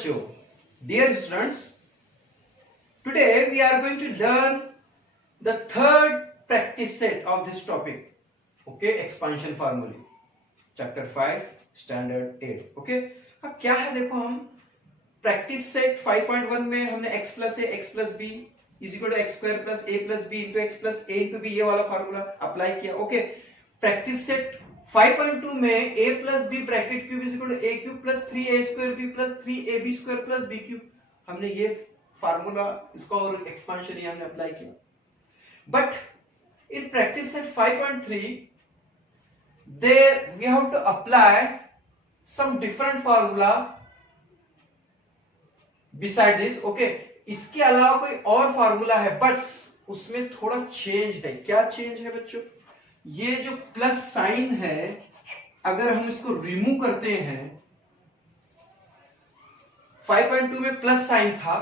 बच्चों, dear students, today we are going to learn the third practice set of this topic. Okay, expansion formulae, chapter 5, standard 8. Okay, अब क्या है देखो, हम practice set 5.1 में हमने x plus a x plus b is equal to x square plus a plus b into x plus a into b, ये वाला formula apply किया. ओके, प्रैक्टिस सेट 5.2 में a plus B bracket cube is equal to a cube plus 3a square b plus 3ab square plus b cube, हमने ये formula इसका और expansion ये हमने अप्लाई किया. But in practice set 5.3 there we have to apply some different formula beside this. okay, इसके अलावा कोई और फार्मूला है बट उसमें थोड़ा चेंज है. क्या चेंज है बच्चों? ये जो प्लस साइन है, अगर हम इसको रिमूव करते हैं, 5.2 में प्लस साइन था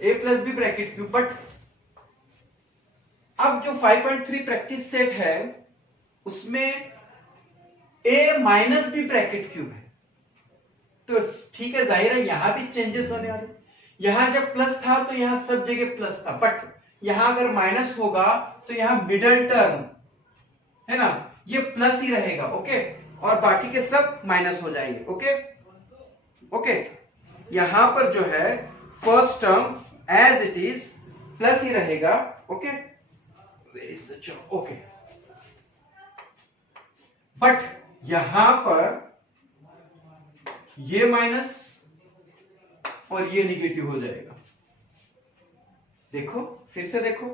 a plus B bracket cube, but अब जो 5.3 प्रैक्टिस सेट है उसमें a minus B bracket cube है. तो ठीक है, जाहिर है यहां भी चेंजेस होने वाले. यहां जब प्लस था तो यहां सब जगह प्लस था, बट यहां अगर माइनस होगा तो यहां मिडिल टर्म है ना, ये प्लस ही रहेगा. ओके, और बाकी के सब माइनस हो जाएंगे. ओके ओके, यहां पर जो है first term as it is plus ही रहेगा. Okay, where is the job. Okay, but यहां पर ये माइनस और ये निगेटिव हो जाएगा. देखो, फिर से देखो,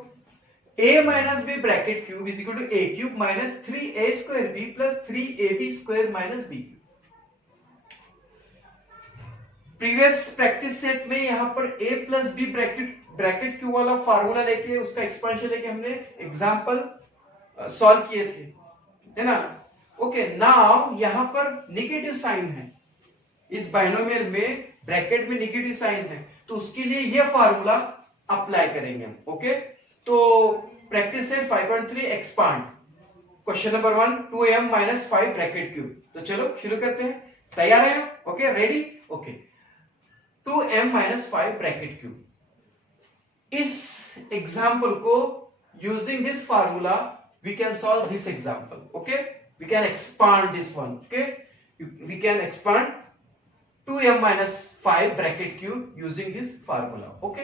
a minus B bracket cube is equal to a cube minus 3a square b plus 3ab square minus b cube. Previous practice set में यहां पर a plus B bracket cube वाला फार्मूला लेके उसका एक्सपेंशन लेके हमने एग्जांपल सॉल्व किए थे, है ना. ओके, नाउ यहां पर नेगेटिव साइन है, इस बाइनोमियल में ब्रैकेट में नेगेटिव साइन है, तो उसके लिए ये फार्मूला अप्लाई करेंगे हम. ओके, तो practice set 5.3 expand. Question number 1, 2m minus 5 bracket cube. तो चलो शुरू करते हैं. तैयार है? Okay, ready. Okay, 2m minus 5 bracket cube. इस एग्जाम्पल को using this formula we can solve this example. Okay, we can expand this one. Okay, we can expand 2m minus 5 bracket cube using this formula. Okay,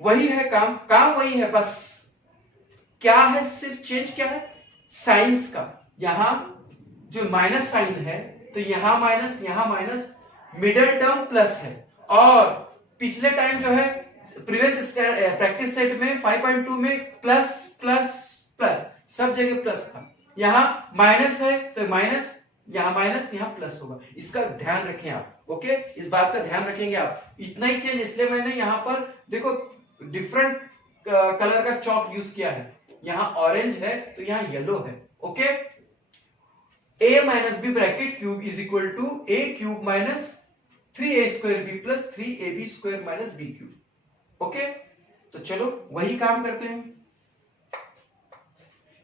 वही है काम वही है, बस क्या है, सिर्फ चेंज क्या है, साइंस का. यहां जो माइनस साइन है तो यहां माइनस, मिडिल टर्म प्लस है. और पिछले टाइम जो है प्रीवियस प्रैक्टिस सेट में 5.2 में प्लस प्लस प्लस सब जगह प्लस था. यहां माइनस है तो माइनस, यहां प्लस होगा. इसका ध्यान रखें आप. ओके, इस बात का ध्यान रखेंगे आप. इतना ही चेंज इसलिए मैंने यहां पर देखो डिफरेंट कलर का चॉक यूज किया है. यहां ऑरेंज है तो यहां येलो है. Okay, a minus B bracket cube is equal to a cube minus 3a square b plus 3ab square minus b cube. Okay, तो चलो वही काम करते हैं.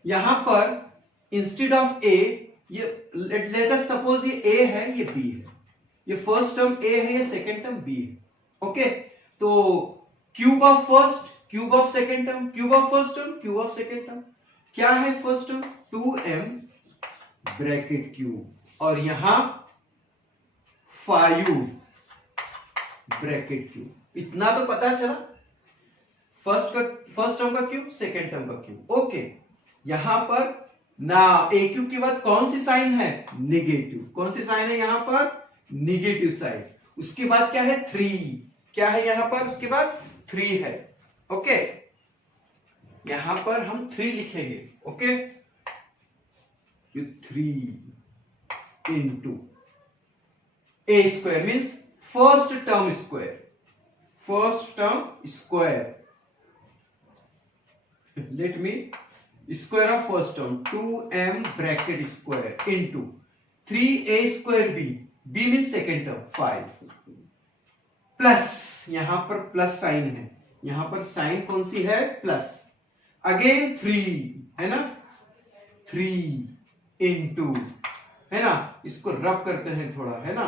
यहां पर इंस्टेड ऑफ a, ये लेट अस सपोज ये a है, ये b है, ये फर्स्ट टर्म a है, ये सेकंड टर्म b है. ओके, तो cube of first, cube of second term, cube of first term, cube of second term. क्या है first term? 2m bracket cube, और यहां 5 ब्रैकेट क्यूब. इतना तो पता चला, फर्स्ट टर्म का क्यूब, सेकंड टर्म का क्यूब. ओके, यहां पर ना a क्यूब के बाद कौन सी साइन है? निगेटिव. कौन सी साइन है यहां पर? Negative sign. उसके बाद क्या है? 3. क्या है यहां पर? उसके बाद 3 है. ओके, यहां पर हम 3 लिखेंगे. Okay, 3 into a square means first term square, first term square. Let me square of first term 2m bracket square into 3a square b means second term 5 plus, यहां पर प्लस साइन है, यहां पर sign कौन सी है? Plus. Again 3 है ना, 3 इंटू, है ना, इसको रब करते हैं थोड़ा, है ना.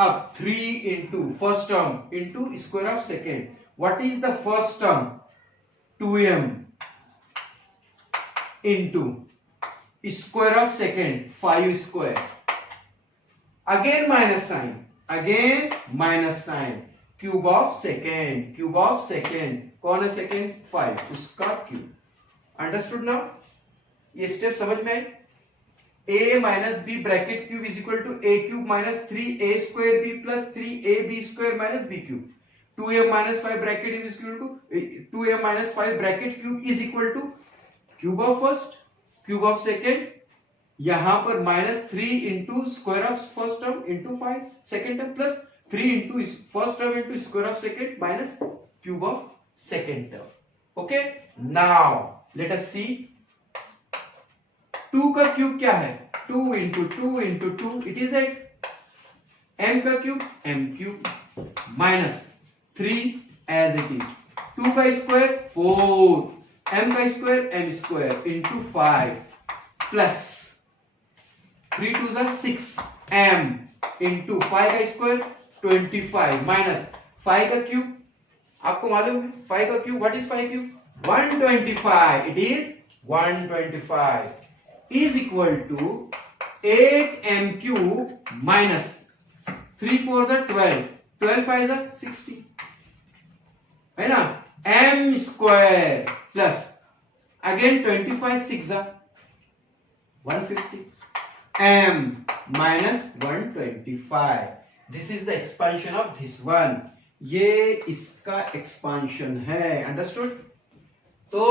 अब 3 into first term into square of second. What is the first term? 2m into square of second 5 square. Again minus sign. Cube of second. कौन है सेकेंड? 5, उसका क्यूब. Understood now? ये स्टेप समझ में आई? a minus B bracket cube is equal to a cube minus 3a square b plus 3ab square minus b cube. 2m minus 5 bracket is equal to 2m minus 5 bracket cube is equal to cube of first, cube of second. यहां पर minus 3 into square of first term into 5 second term plus 3 into first term into square of second minus cube of second term. Okay, now let us see 2 का cube क्या है? 2 into 2 into 2 it is 8. m का cube m cube minus 3 as it is. 2 का square 4, m का square m square into 5 plus 3 2 जा 6 m into 5 का square 25 minus 5 का cube. आपको मालूम है 5 का cube? What is 5 cube? 125. It is 125 is equal to 8m cube minus 3 4s are 12, 12 5s are 60, है ना? m square plus again 25 6s are 150, m minus 125. This is the expansion of this one. ये इसका expansion है. Understood? तो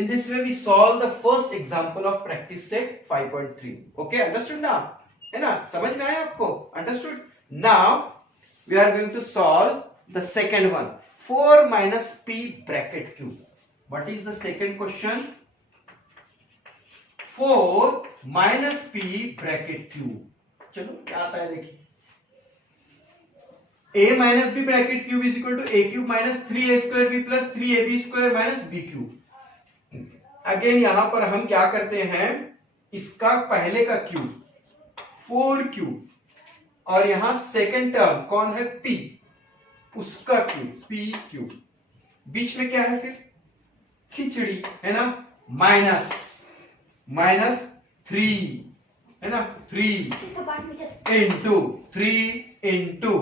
in this way we solve the first example of practice set 5.3. okay, understood now? है ना? समझ में आया आपको? Understood? Now we are going to solve the second one, 4 minus p bracket q. What is the second question? 4 minus p bracket q. चलो क्या आता है देखिए. a minus b bracket cube is equal to a cube minus 3a square b plus 3ab square minus b cube. Again यहां पर हम क्या करते हैं? इसका पहले का क्यूब 4 क्यूब और यहां सेकेंड टर्म कौन है? p, उसका क्यूब p क्यूब. बीच में क्या है फिर? खिचड़ी, है ना? माइनस 3, है ना? 3 into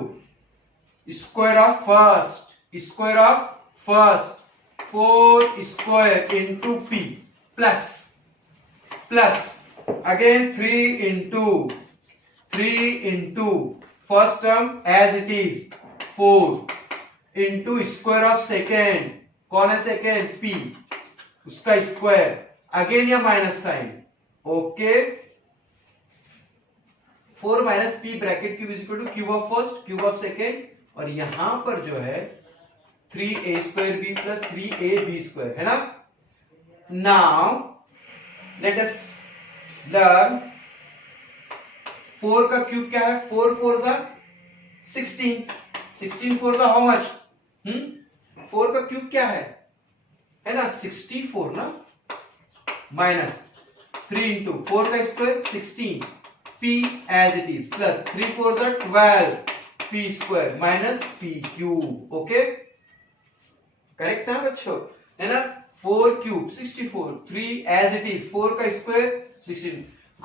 square of first 4 square into p plus again 3 into first term as it is 4 into square of second. कौन है सेकेंड? p, उसका स्क्वायर. अगेन या minus sign. Okay, 4 minus p bracket cube is equal to cube of first, cube of second. और यहां पर जो है 3a square b plus 3ab square, है ना? नाउ लेट अस लर्न 4 का क्यूब क्या है? 4 4s are 16, 16 4s are how much? 4 का क्यूब क्या है ना? 64 ना? माइनस 3 इंटू 4 का square 16 p as it is plus 3 4s are 12 p square minus p cube. Okay, correct था बच्चों? है ना? 4 क्यूब 64, 3 एज इट इज 4 का स्क्वायर 16.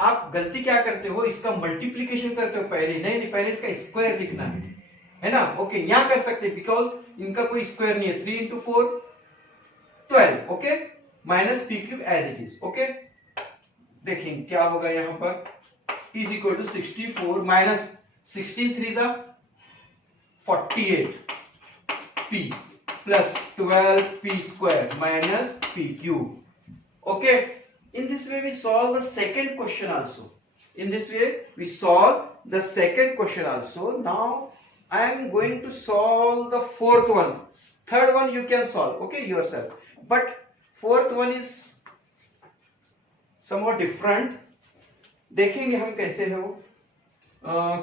आप गलती क्या करते हो? इसका मल्टीप्लीकेशन करते हो पहले. नहीं, पहले इसका स्क्वायर लिखना है ना? ओके, यहां कर सकते हैं बिकॉज इनका कोई स्क्वायर नहीं है. 3 into 4 12. Okay, minus P cube as it is. Okay, देखेंगे क्या होगा यहां पर. इज इक्वल टू 64 माइनस 16 3 जा 48 p plus 12p square minus p cube. Okay, in this way we solve the second question also. Now I am going to solve the fourth one. Third one you can solve, okay, yourself, but fourth one is somewhat different. देखेंगे हम कैसे है वो.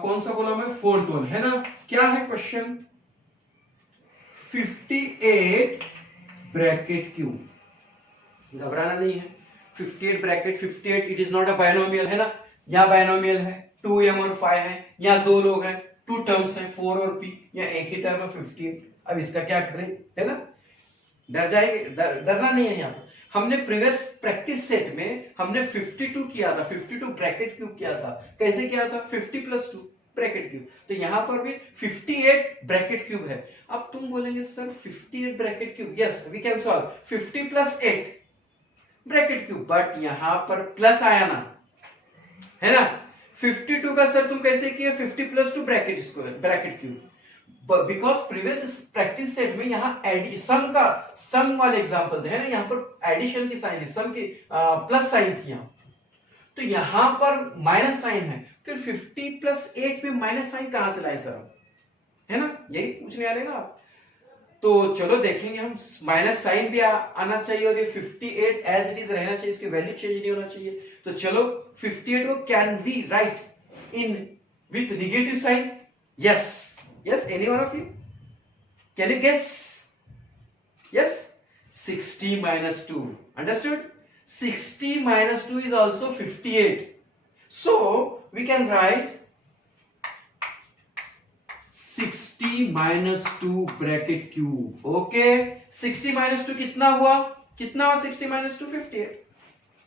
कौन सा बोला मैं? Fourth one, है ना? क्या है क्वेश्चन? 58 bracket cube. घबराना नहीं है. 58 bracket 58 it is not a binomial, है ना? यहाँ बायनोमियल है, 2m और 5 है, यहाँ दो लोग हैं, टू टर्म्स है 4 और p, या एक ही टर्म है 58। अब इसका क्या करें, है ना, डर जाएंगे, डरना नहीं है। यहाँ पर हमने प्रीवियस प्रैक्टिस सेट में हमने 52 किया था, 52 ब्रैकेट क्यूब किया था। कैसे किया था, 50 + 2 ब्रैकेट क्यूब। तो यहां पर भी 58 ब्रैकेट क्यूब है। अब तुम बोलेंगे sir 58 bracket cube, yes we can solve 50 + 8 bracket cube, but यहां पर प्लस आया ना, है ना। 52 का सर तुम कैसे किए, 50 + 2 bracket square bracket cube, because previous practice set में यहाँ एडिशन का सम वाले एग्जांपल थे, है ना, यहाँ पर एडिशन की साइन है, सम की प्लस साइन थी यहाँ, तो यहाँ पर माइनस साइन है। फिर 50 + 8 में माइनस साइन कहां से लाए सर, है ना, यही पूछने वाले ना आप। तो चलो देखेंगे हम, माइनस साइन भी आना चाहिए और ये 58 एज इट इज रहना चाहिए, इसकी वैल्यू चेंज नहीं होना चाहिए। तो चलो 58 को can we write in with negative sign, yes yes, any one of you can you guess, yes, 60 - 2, understood, 60 - 2 is also 58, so we can write 60 - 2 bracket cube, okay. 60 - 2 कितना हुआ, 60 - 2 58,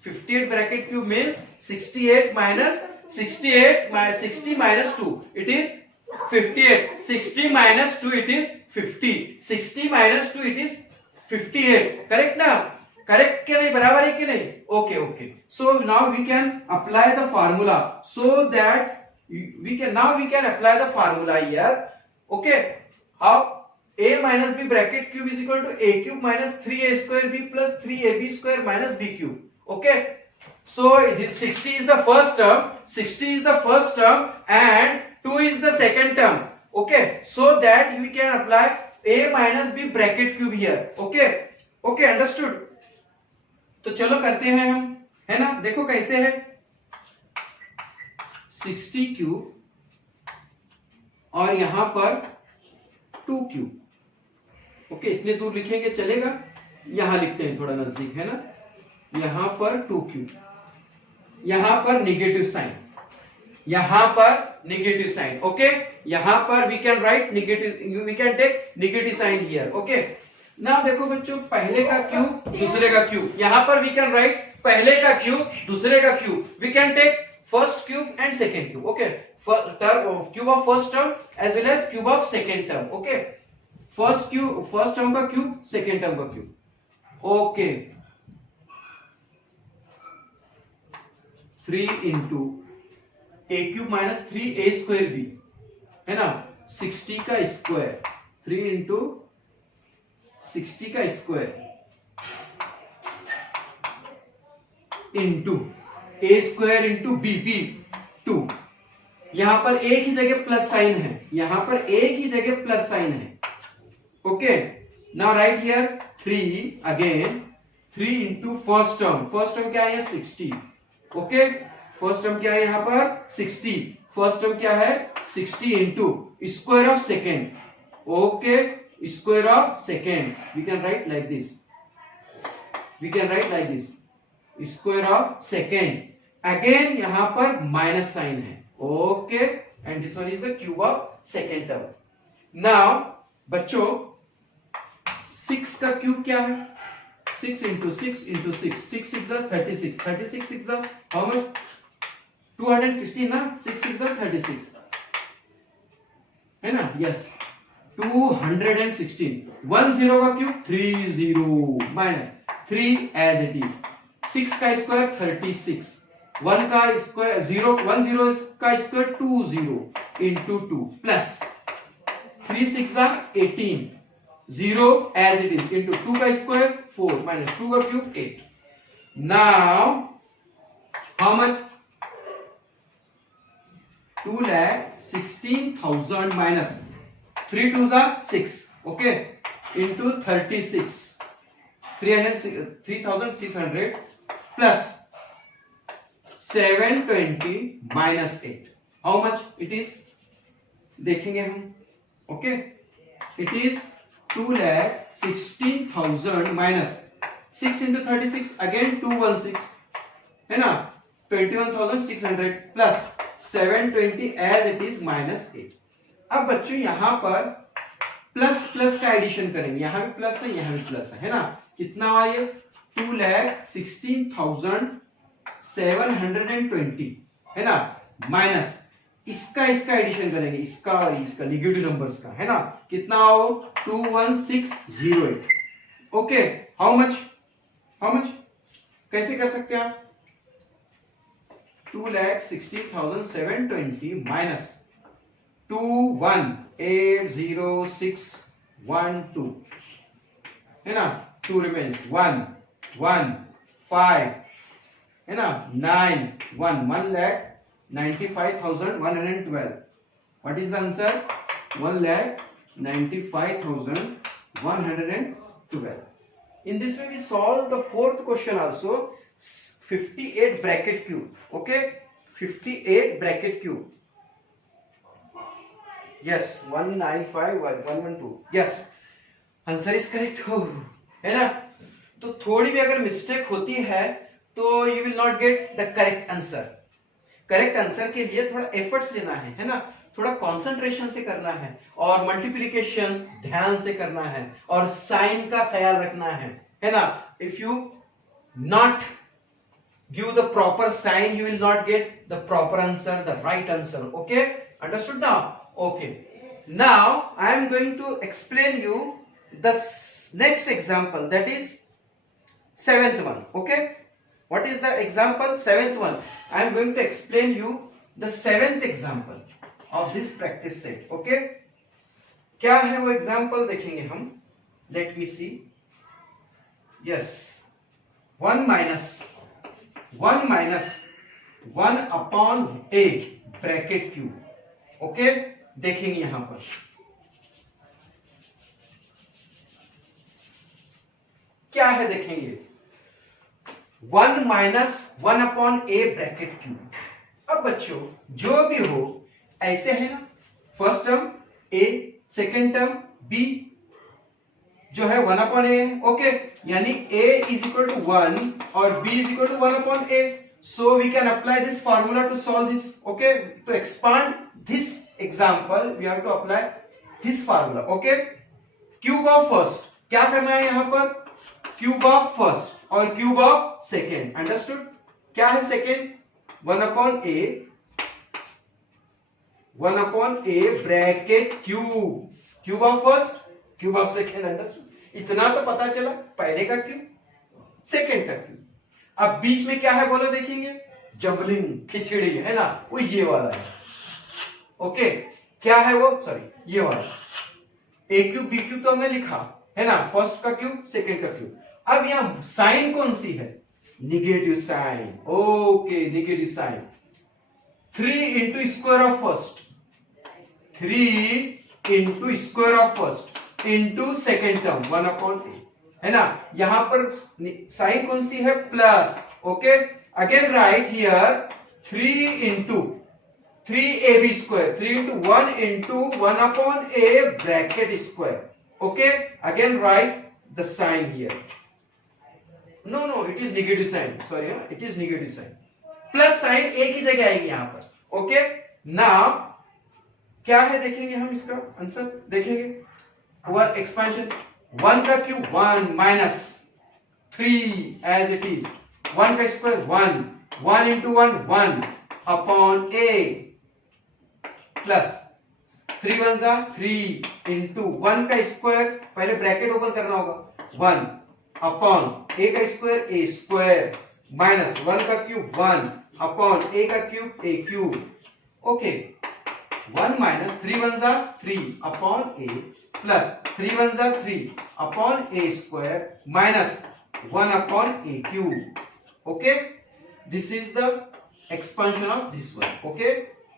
58 bracket cube means 68 - 60 - 2 it is 58, 60 - 2 it is 50, 60 - 2 it is 58, correct ना, correct के नहीं, बराबर है कि नहीं, okay okay. So now we can apply the formula, so that we can apply the formula here, okay, how a minus b bracket cube is equal to a cube minus 3a² b plus 3ab² minus b cube, okay. So this 60 is the first term, 60 is the first term and 2 is the second term, okay, so that we can apply a minus b bracket cube here, okay, okay, understood। तो चलो करते हैं हम, है ना, देखो कैसे है, 60 क्यूब और यहां पर 2 क्यूब, ओके, इतने दूर लिखेंगे चलेगा, यहां लिखते हैं थोड़ा नजदीक, है ना, यहां पर 2 क्यूब, यहां पर नेगेटिव साइन, यहां पर नेगेटिव साइन, ओके, यहां पर we can write negative, we can take negative sign here, okay. Now देखो बच्चों, पहले का क्यूब दूसरे का क्यूब, यहां पर वी कैन राइट पहले का क्यूब दूसरे का cube, we can take first cube and second cube, okay, cube of first term as well as cube of second term, okay, first term का cube, second term का cube, okay, 3 into a cube minus 3a² b, है ना, 60 का square, 3 into 60 का square into a² into b 2, यहां पर एक ही जगह प्लस साइन है, यहां पर एक ही जगह प्लस साइन है, okay. Now right here 3 again, 3 into first term क्या है 60, ओके, फर्स्ट टर्म क्या है यहां पर 60, फर्स्ट टर्म क्या है 60 into square of second, okay, square of second, we can write like this, we can write like this, square of second, again यहां पर माइनस साइन है, okay, and this one is the cube of second term. Now बच्चों 6 का cube क्या है, 6 into 6 into 6, 6 6 are 36, 36 6 are how much, 216 ना, 6 6 are 36, है ना, यस 216, 1 0 का cube 30 minus 3 as it is, 6 का स्क्वायर 36, 1 का स्क्वायर 0, 1 0 का square 20 into 2 plus 3 6 are 18, 0 as it is into 2 का स्क्वायर 4 minus 2 का cube 8। Now how much, 2,16,000 minus 3 2s are 6, okay, into 36, 3,600 plus 720 minus 8, how much it is, देखेंगे हम, okay, it is 2,16,000 minus 6 into 36 again 216, है ना, 21,600 plus 720 as it is minus 8, अब बच्चों यहां पर प्लस प्लस का एडिशन करेंगे, यहां भी प्लस है यहां भी प्लस है ना, कितना हुआ ये 2,16,720 है ना, माइनस इसका एडिशन करेंगे, इसका और इसका निगेटिव नंबर्स का है ना, कितना हो 21608। ओके, हाउ मच कैसे कर सकते हैं आप 2,16,720 माइनस 21,80612 है ना, 2 रिमेन्स 1 1 5 है ना, 9 1 1,95,112। What is the answer 1,95,112। In this way we solve the fourth question also, 58 bracket cube. Okay, 58 bracket cube. Yes, 195,112. Yes, answer is correct हो, है ना। तो थोड़ी भी अगर मिस्टेक होती है तो you will not get the correct answer. Correct answer के लिए थोड़ा एफर्ट्स लेना है ना, थोड़ा कंसंट्रेशन से करना है, और मल्टीप्लिकेशन ध्यान से करना है, और साइन का ख्याल रखना है ना। If you not give the proper sign you will not get the proper answer, the right answer. Okay, understood now? Okay, now I am going to explain you the next example, that is seventh one. Okay, what is the example? Seventh one. I am going to explain you the seventh example of this practice set. Okay, क्या है वो example देखेंगे हम. Let me see. Yes, 1 minus 1 upon a bracket q. Okay, देखेंगे यहां पर क्या है, देखेंगे 1 minus 1 upon A bracket Q. अब बच्चों जो भी हो ऐसे है ना, फर्स्ट टर्म ए, सेकेंड टर्म बी, जो है 1 अपॉन ए। ओके, यानी ए इज इक्वल टू 1 और B is equal to 1 upon A. So we can apply this formula to solve this. Okay, to expand this example we have to apply this formula. Okay, cube of first, क्या करना है यहां पर, cube of first और cube of second. Understood? क्या है second, 1 upon A bracket cube, cube of first cube of second. Understood? इतना तो पता चला, पहले का क्यूब सेकेंड का क्यूब। अब बीच में क्या है बोलो, देखेंगे जबलिंग, खिचड़ी है ना, वो ये वाला है। ओके, क्या है वो, सॉरी ये वाला ए क्यूब बी क्यूब तो हमने लिखा है ना, फर्स्ट का क्यूब सेकेंड का क्यूब। अब यहां साइन कौन सी है, negative sign. Okay, negative sign 3 into square of first, 3 into square of first into second term 1 upon A, है ना। यहां पर साइन कौन सी है, plus. Okay, again right here 3 into 3ab square, 3 into 1 into 1 upon A bracket square. Okay, again right the sign here. No, it is negative sign. Sorry, it is negative sign. Plus sign एक ही जगह आएगी यहाँ पर. Okay, now क्या है देखेंगे हम, इसका आंसर देखेंगे। और एक्सपेंशन 1 का cube 1 minus 3 as it is, 1 का square 1 into 1 upon A plus 3 1 जा 3 इंटू 1 का स्क्वायर, पहले ब्रैकेट ओपन करना होगा, 1 अपॉन ए का स्क्वायर माइनस 1 का क्यूब 1 अपॉन ए का cube A cube. Okay, 1 minus 3 1 जा 3 अपॉन ए प्लस 3 1 जा 3 upon A square minus 1 upon A cube. Okay, this is the expansion of this one. Okay,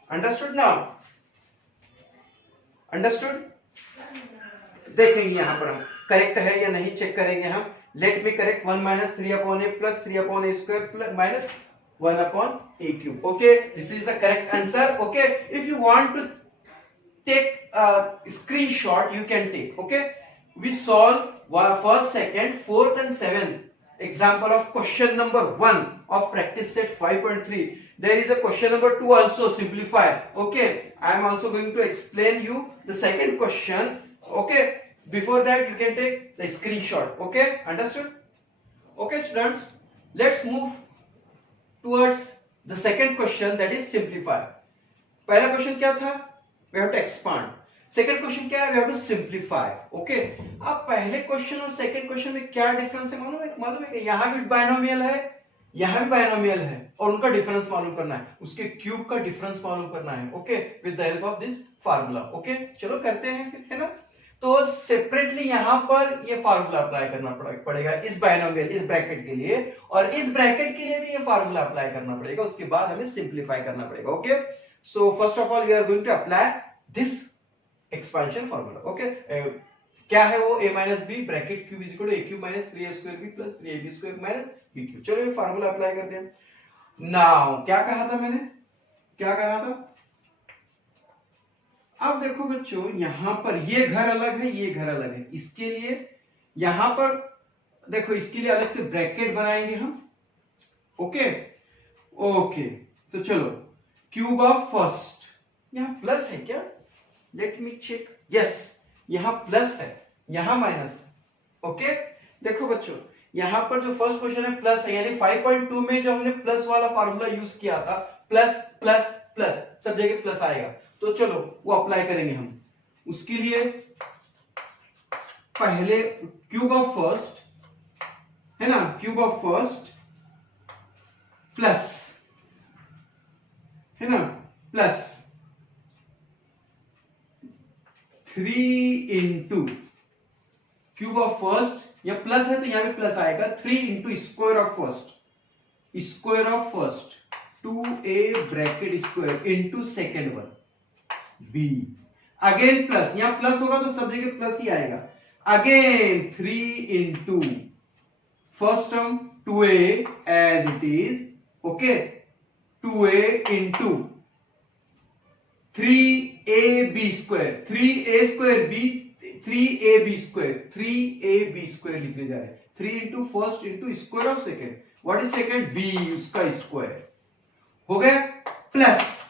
understood now? Understood? देखेंगे यहां पर हम correct है या नहीं, चेक करेंगे हम। Let me correct 1 minus 3 upon A plus 3 upon A square plus minus 1 upon A cube. Okay, this is the correct answer. Okay, if you want to take screenshot you can take. Okay, we solve first, second, fourth and seventh example of question number 1 of practice set 5.3. There is a question number 2 also, simplify. Okay, I am also going to explain you the second question. Okay, before that you can take the screenshot. Okay, understood? Okay students, let's move towards the second question, that is simplify. पहला question क्या था? We have to expand. Second question क्या है? We have to simplify. Okay, अब पहले question और second question में क्या डिफरेंस है मालूम है कि यहाँ भी बायनोमियल है, यहाँ भी बायनोमियल है, और उनका डिफरेंस मालूम करना है, उसके क्यूब का डिफरेंस मालूम करना है. Okay, with the help of this formula. Okay, चलो करते हैं फिर, है ना. तो सेपरेटली यहाँ पर ये फार्मूला अप्लाई करना पड़ेगा इस बायनोमियल, इस ब्रैकेट के लिए, और इस ब्रैकेट के लिए भी ये फार्मूला अप्लाई करना पड़ेगा. उसके बाद हमें सिंप्लीफाई करना पड़ेगा. Okay, so first of all we are going to apply this expansion formula. Okay, क्या है वो? a minus B bracket cube is equal to a cube minus 3a square b plus 3ab square minus b cube. चलो ये formula apply करते हैं. Now क्या कहा था मैंने, क्या कहा था? अब देखो बच्चों, यहां पर ये घर अलग है, ये घर अलग है. इसके लिए यहां पर देखो, इसके लिए अलग से ब्रैकेट बनाएंगे हम. ओके ओके, तो चलो क्यूब ऑफ फर्स्ट, यहां प्लस है क्या? Let me check. यस, यहां प्लस है, यहां माइनस है. ओके, देखो बच्चों, यहां पर जो फर्स्ट क्वेश्चन है प्लस है, यानी 5.2 में जो हमने प्लस वाला फार्मूला यूज किया था, प्लस प्लस प्लस, सब जगह प्लस आएगा. तो चलो वो अप्लाई करेंगे हम. उसके लिए पहले क्यूब ऑफ फर्स्ट, है ना, क्यूब ऑफ फर्स्ट प्लस, है ना, plus 3 into cube of first, या प्लस है तो यहां पे प्लस आएगा, 3 into square of first, square of first 2a bracket square into second one b, again plus, यहां प्लस होगा तो सब जगह प्लस ही आएगा. Again 3 into first term 2a as it is. Okay, 2a into 3ab square, 3a square b, 3ab square, 3ab square लिखने जा रहे हैं. 3 into first into square of second, what is second? b, उसका square हो गया, plus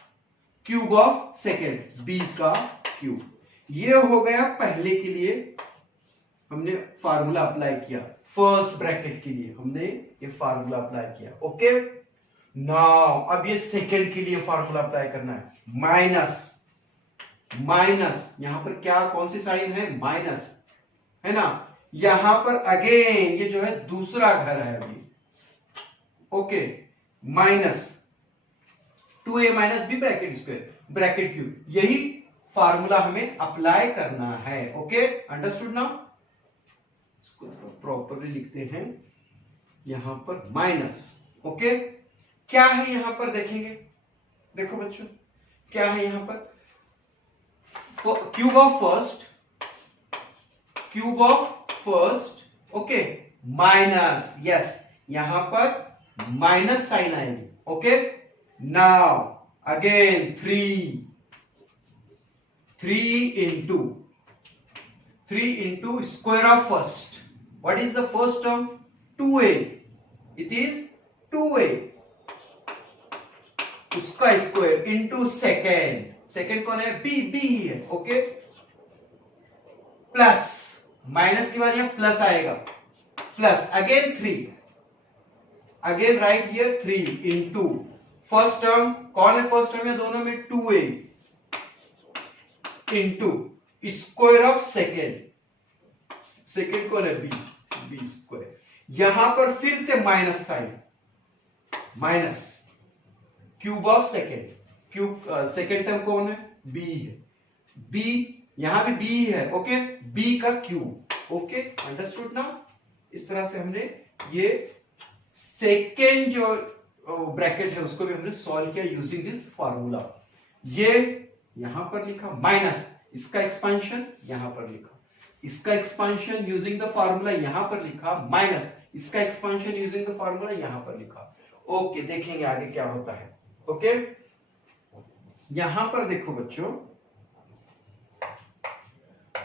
cube of second b का cube. ये हो गया पहले के लिए हमने फार्मूला अप्लाई किया, फर्स्ट ब्रैकेट के लिए हमने ये फार्मूला अप्लाई किया. ओके, नाउ अब ये सेकेंड के लिए फार्मूला अप्लाई करना है. माइनस माइनस, यहां पर क्या, कौन सी साइन है? माइनस, है ना. यहां पर अगेन ये जो है दूसरा घर है अभी. Okay, minus 2a minus b bracket square bracket cube, यही फार्मूला हमें अप्लाई करना है. Okay, understood now. इसको प्रॉपरली लिखते हैं. यहां पर माइनस. ओके, क्या है यहां पर देखेंगे, देखो बच्चों क्या है यहां पर? Cube of first, cube of first, okay, minus, yes, यहां पर माइनस साइन आएगी. Okay, now again 3 into square of first, what is the first term? 2a, it is 2a, उसका स्क्वायर इंटू सेकेंड, सेकेंड कौन है? b, b ही है. Okay, plus, minus के बाद यहां प्लस आएगा, plus again 3, again right here 3 into first term, कौन है फर्स्ट टर्म है दोनों में? 2a into square of second, second कौन है? b, b square. यहां पर फिर से minus sign, minus cube of second, cube second term कौन है? b है. b, यहां भी b है. ओके, b का क्यूब. Okay, understood now. इस तरह से हमने ये सेकेंड जो ब्रैकेट है उसको भी हमने सॉल्व किया यूजिंग दिस फार्मूला. ये यहां पर लिखा माइनस, इसका एक्सपेंशन यहां पर लिखा, इसका एक्सपेंशन यूजिंग द फार्मूला यहां पर लिखा, माइनस इसका एक्सपेंशन यूजिंग द फार्मूला यहां पर लिखा. ओके, देखेंगे आगे क्या होता है. ओके, यहां पर देखो बच्चों,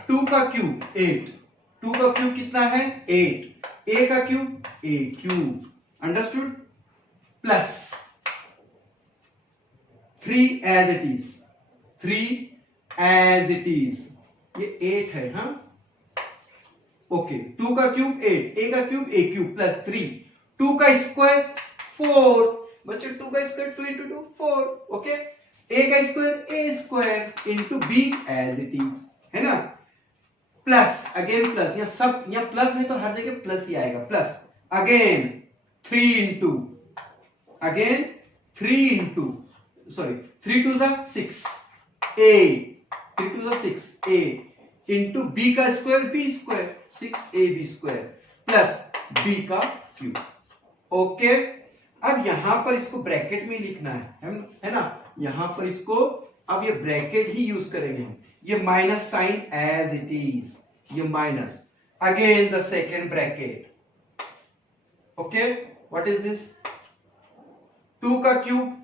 2 का क्यूब 8, 2 का क्यूब कितना है? 8. ए का cube A cube, understood, plus 3 as it is, 3 as it is, ये 8 है, हाँ ओके। 2 का क्यूब 8, ए का क्यूब ए क्यूब प्लस 3, 2 का स्क्वायर 4, बच्चों 2 का स्क्वायर 2 into 2 4, ओके। ए का square A square into B as it is, है ना, प्लस अगेन प्लस, या सब या प्लस है तो हर जगह प्लस ही आएगा, plus again 3 into, again 3 into, sorry 3 2 6 a, 3 2 6 a into B का square B square 6ab square plus b का क्यूब, ओके। अब यहां पर इसको ब्रैकेट में लिखना है ना, यहां पर इसको अब ये ब्रैकेट ही यूज करेंगे हम, ये minus sign as it is, ये minus again the second bracket, okay. What is this, 2 का क्यूब,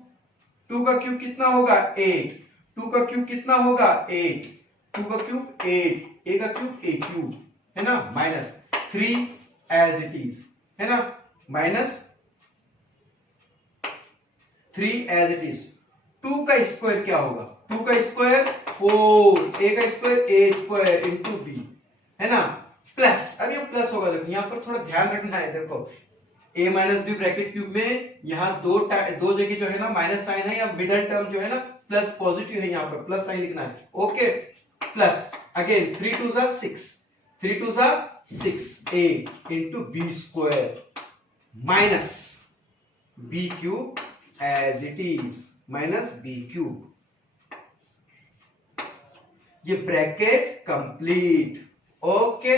2 का क्यूब कितना होगा 8, 2 का क्यूब कितना होगा 8, 2 का क्यूब 8, ए का क्यूब ए क्यूब, है ना, माइनस 3 एज इट इज, है ना, माइनस 3 एज इट इज। 2 का स्क्वायर क्या होगा, 2 का स्क्वायर 4, ए का square A square into B, है ना, प्लस, अब ये प्लस होगा, देखो यहां पर थोड़ा ध्यान रखना है, देखो a minus B bracket cube में यहां दो जगह जो है ना माइनस साइन है, या मिडल टर्म जो है ना प्लस पॉजिटिव है, यहां पर प्लस साइन लिखना है, okay. Plus again 3 2 6, 3 2 6 a into B square minus B cube as it is, minus B cube, ये ब्रैकेट कंप्लीट, ओके।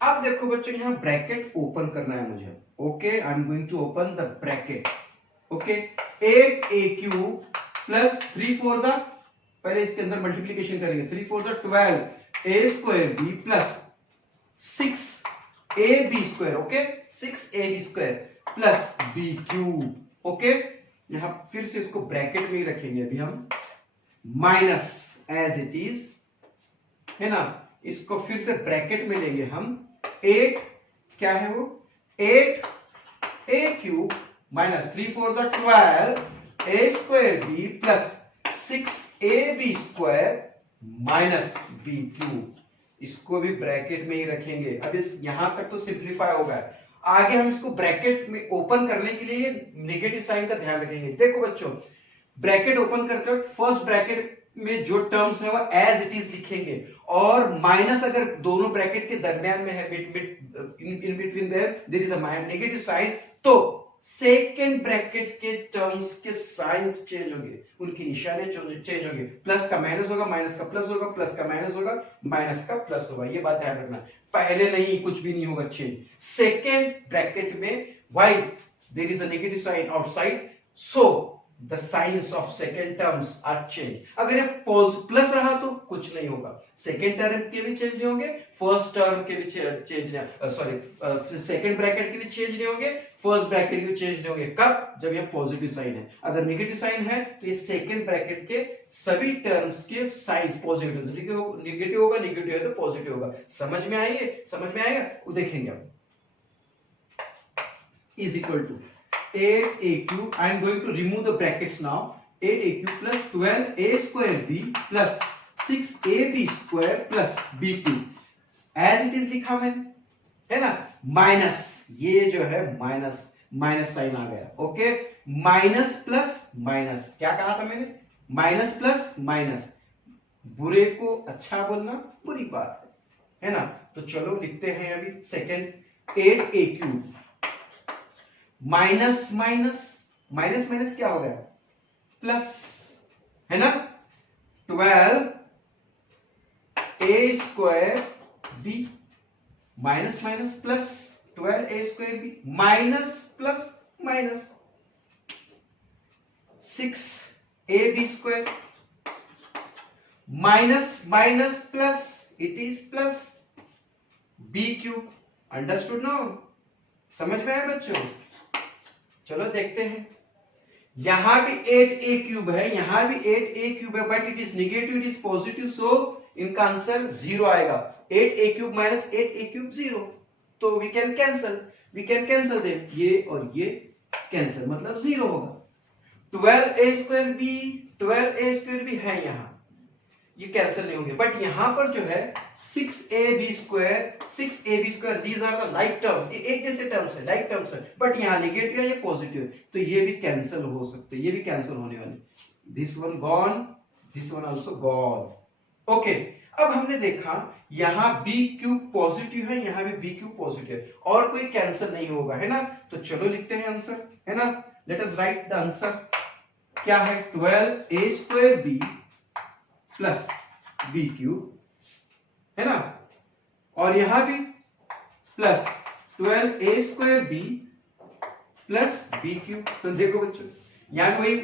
अब देखो बच्चों यहां ब्रैकेट ओपन करना है मुझे, okay, I am going to open the bracket, okay. 8a cube plus 3 4 जा, पहले इसके अंदर मल्टीप्लीकेशन करेंगे, 3 4 जा 12 a square b plus 6ab square, okay, 6ab square plus b cube, okay. यहां फिर से इसको ब्रैकेट में ही रखेंगे अभी हम, माइनस एज इट इज, है ना, इसको फिर से ब्रैकेट में लेंगे हम, 8 क्या है वो 8 a क्यूब माइनस 3 4 जा 12 a square b plus 6ab square minus b cube, इसको भी ब्रैकेट में ही रखेंगे। अब इस यहां तक तो सिंप्लीफाई हो गया, आगे हम इसको ब्रैकेट में ओपन करने के लिए नेगेटिव साइन का ध्यान रखेंगे। देखो बच्चों ब्रैकेट ओपन करते वक्त फर्स्ट ब्रैकेट में जो टर्म्स है वो एज इट इज लिखेंगे, और माइनस अगर दोनों ब्रैकेट के दरमियान में है, in between there is a negative sign, तो सेकेंड ब्रैकेट के टर्म्स के साइंस चेंज होंगे, उनकी निशानी चेंज होंगे, प्लस का माइनस होगा, माइनस का प्लस होगा, प्लस का माइनस होगा, माइनस का प्लस होगा, ये बात ध्यान रखना। पहले नहीं, कुछ भी नहीं होगा चेंज, सेकेंड ब्रैकेट में why there is a negative sign outside, so the signs of second terms are changed। अगर ये प्लस रहा तो कुछ नहीं होगा, सेकेंड टर्म के भी चेंज नहीं होंगे, फर्स्ट टर्म के भी चेंज नहीं, सॉरी सेकेंड ब्रैकेट के भी चेंज नहीं होंगे, फर्स्ट ब्रैकेट के भी चेंज नहीं होंगे, कब, जब ये पॉजिटिव साइन है। अगर नेगेटिव साइन है तो ये सेकेंड ब्रैकेट के सभी टर्म्स के साइंस पॉजिटिव, नेगेटिव होगा, नेगेटिव है तो पॉजिटिव होगा। समझ में आएंगे, समझ में आएगा, वो देखेंगे हम। Is equal to 8a cube, I am going to remove the brackets now, 8a cube plus 12a square b plus 6ab square plus b cube, as it is लिखा मैंने, है ना, माइनस, ये जो है माइनस, माइनस साइन आ गया, okay, minus plus minus, क्या कहा था मैंने, माइनस प्लस माइनस, बुरे को अच्छा बोलना बुरी बात है ना। तो चलो लिखते हैं अभी second, 8a cube minus minus, minus minus क्या हो गया, प्लस, है ना, 12 a square b minus minus plus 12 a square b minus plus minus 6 ab square minus minus plus, it is plus b cube, understood no, समझ में आया बच्चों। चलो देखते हैं, यहां भी 8a क्यूब है, यहां भी 8a क्यूब है, but it is negative, it is positive, so इनका आंसर 0 आएगा। 8a cube minus 8a cube 0, तो वी कैन कैंसल दे, ये और ये कैंसिल, मतलब 0 होगा। 12a भी है यहाँ, ये कैंसिल नहीं होंगे, बट यहां पर जो है 6ab square these are the like terms, ये एक जैसे टर्म्स है, लाइक टर्म्स है, बट यहाँ नेगेटिव है, ये पॉजिटिव है, तो ये भी कैंसिल हो सकते हैं, ये भी कैंसिल होने वाले। This one gone, this one also gone. Okay, अब हमने देखा यहाँ बी क्यूब पॉजिटिव है, यहाँ भी बी क्यूब पॉजिटिव है, और कोई कैंसिल नहीं होगा, है ना। तो चलो लिखते हैं आंसर, है ना। Let us right the answer. क्या है? 12a² प्लस बी क्यूब, है ना, और यहां भी plus 12a² plus B cube. तो देखो बच्चों, यहां वही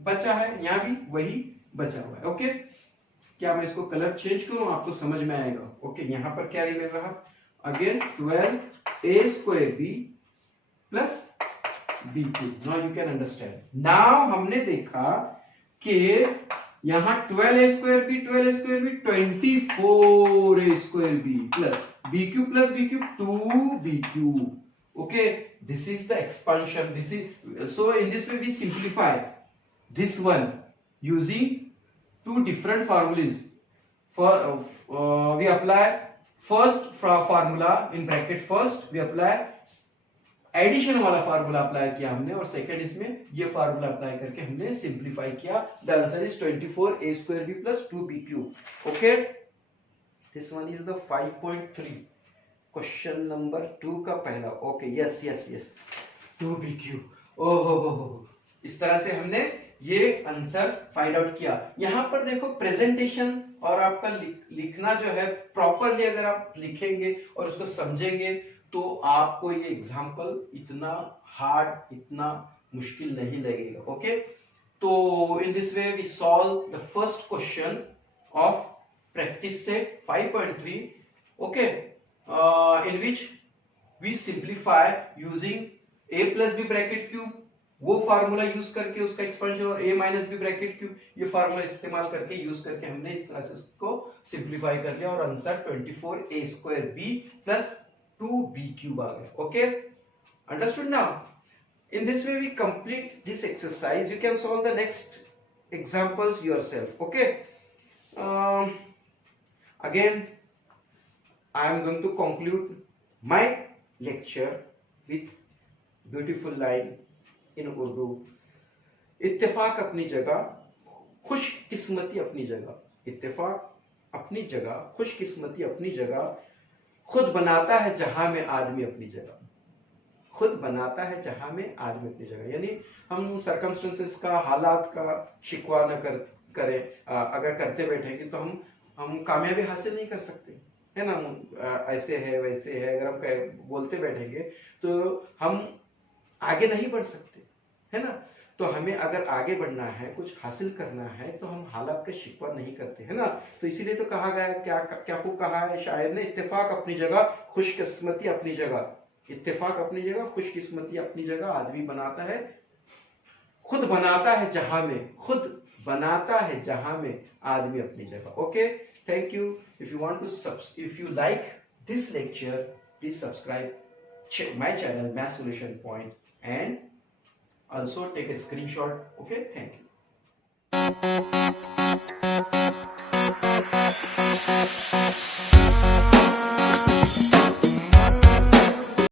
बचा है, यहां भी वही बचा हुआ है। ओके, क्या मैं इसको कलर चेंज करूं, आपको समझ में आएगा। ओके, यहां पर क्या रिमेन रहा? Again 12a² plus B cube. Now you can understand. Now हमने देखा कि यहां 12a² 24a² plus B cube 2b³। Okay, this is the expansion, this is, so in this way we simplify this one using two different formulas. For we apply first formula in bracket, first we apply addition वाला formula apply किया हमने, और second इसमें ये formula apply करके हमने simplify किया। The answer is 24a² plus 2b³। Okay, this one is the 5.3 question number 2 का पहला। Okay, yes yes yes, 2b³। ओहो, इस तरह से हमने ये आंसर फाइंड आउट किया। यहां पर देखो प्रेजेंटेशन और आपका लिखना जो है प्रॉपरली अगर आप लिखेंगे और उसको समझेंगे तो आपको ये एग्जाम्पल इतना हार्ड, इतना मुश्किल नहीं लगेगा। ओके, तो in this way we solve the first question of practice set 5.3। Okay, in which we simplify using a plus B bracket cube, वो फार्मूला यूज करके उसका एक्सपेंशन, और a minus B bracket cube, ये formula इस्तेमाल करके use करके हमने इस तरह से उसको सिंप्लीफाई कर लिया, और आंसर 24a² प्लस 2b³ आ गया। Okay, understood? Now in this way we complete this exercise, you can solve the next examples yourself. Okay, again I am going to conclude my lecture with beautiful line in Urdu. इत्तेफाक अपनी जगह, खुशकिस्मती अपनी जगह। इत्तेफाक अपनी जगह, खुशकिस्मती अपनी जगह, खुद बनाता है जहां में आदमी अपनी जगह। खुद बनाता है जहां में आदमी अपनी जगह, यानी हम सर्कमस्टेंसेस का, हालात का शिकवा न करें। अगर करते बैठेंगे तो हम कामयाबी हासिल नहीं कर सकते, है ना। ऐसे है वैसे है, अगर हम बोलते बैठेंगे तो हम आगे नहीं बढ़ सकते, है ना। तो हमें अगर आगे बढ़ना है, कुछ हासिल करना है, तो हम हालात का शिकवा नहीं करते, है ना। तो इसीलिए तो कहा गया, क्या खूब कहा है शायर ने, इत्तेफाक अपनी जगह, खुशकिस्मती अपनी जगह। इत्तेफाक अपनी जगह, खुशकिस्मती अपनी जगह, आदमी बनाता है, खुद बनाता है जहां में, खुद बनाता है जहां में आदमी अपनी जगह। Okay, thank you. If you like this lecture, please subscribe my channel math solution point, and also take a screenshot. Okay, thank you.